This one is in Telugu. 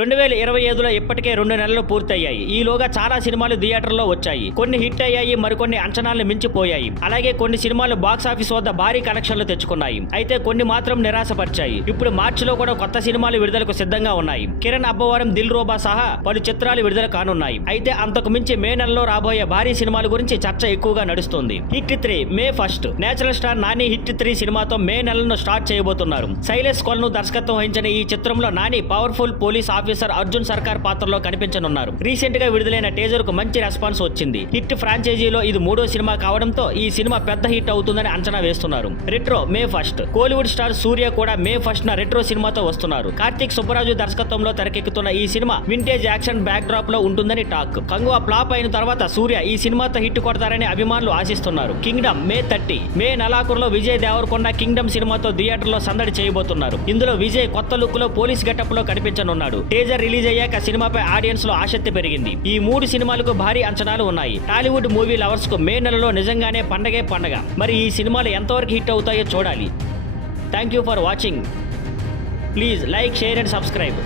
2025లో ఇప్పటికే 2 నెలలు పూర్తయ్యాయి. ఈలోగా చాలా సినిమాలు థియేటర్లో వచ్చాయి. కొన్ని హిట్ అయ్యాయి, మరికొన్ని అంచనాలను మించిపోయాయి. అలాగే కొన్ని సినిమాలు బాక్సాఫీస్ వద్ద భారీ కలెక్షన్లు తెచ్చుకున్నాయి. అయితే కొన్ని మాత్రం నిరాశపరిచాయి. ఇప్పుడు మార్చిలో కూడా కొత్త సినిమాలు విడుదలకు సిద్ధంగా ఉన్నాయి. కిరణ్ అబ్బవరం, దిల్ రూబా సహా పలు చిత్రాలు విడుదల కానున్నాయి. అయితే అంతకు మించి మే నెలలో రాబోయే భారీ సినిమాల గురించి చర్చ ఎక్కువగా నడుస్తుంది. హిట్ 3 మే 1 నేచురల్ స్టార్ నాని హిట్ 3 సినిమాతో మే నెలను స్టార్ట్ చేయబోతున్నారు. శైలేష్ కొల్ను దర్శకత్వం వహించిన ఈ చిత్రంలో Nani powerful police officer Arjun సర్కార్ పాత్రలో కనిపించనున్నారు. రీసెంట్ గా విడుదలైన టీజర్ కు మంచి రెస్పాన్స్ వచ్చింది. హిట్ ఫ్రాంచైజీలో ఇది 3వ సినిమా కావడంతో ఈ సినిమా పెద్ద హిట్ అవుతుందని అంచనా వేస్తున్నారు. రెట్రో మే 1 కోలీవుడ్ స్టార్ సూర్య కూడా మే 1 రెట్రో సినిమాతో వస్తున్నారు. కార్తీక్ సుబ్బరాజు దర్శకత్వంలో తెరకెక్కుతున్న ఈ cinema vintage action back drop లో ఉంటుందని టాక్. కంగువా ఫ్లాప్ అయిన తర్వాత సూర్య ఈ సినిమాతో హిట్ కొడతారని అభిమానులు ఆశిస్తున్నారు. కింగ్డమ్ మే 30 మే నెలాఖరులో విజయ్ దేవరకొండ కింగ్డమ్ సినిమాతో థియేటర్లో సందడి చేయబోతున్నారు. ఇందులో విజయ్ కొత్త లుక్ లో పోలీస్ గెటప్ లో కనిపించనున్నాడు. టీజర్ రిలీజ్ అయ్యాక సినిమాపై ఆడియన్స్ లో ఆసక్తి పెరిగింది. ఈ 3 సినిమాలకు భారీ అంచనాలు ఉన్నాయి. టాలీవుడ్ మూవీ లవర్స్ కు మే నెలలో నిజంగానే పండగే పండగ. మరి ఈ సినిమాలు ఎంతవరకు హిట్ అవుతాయో చూడాలి. Thank you for watching. Please like, share and subscribe.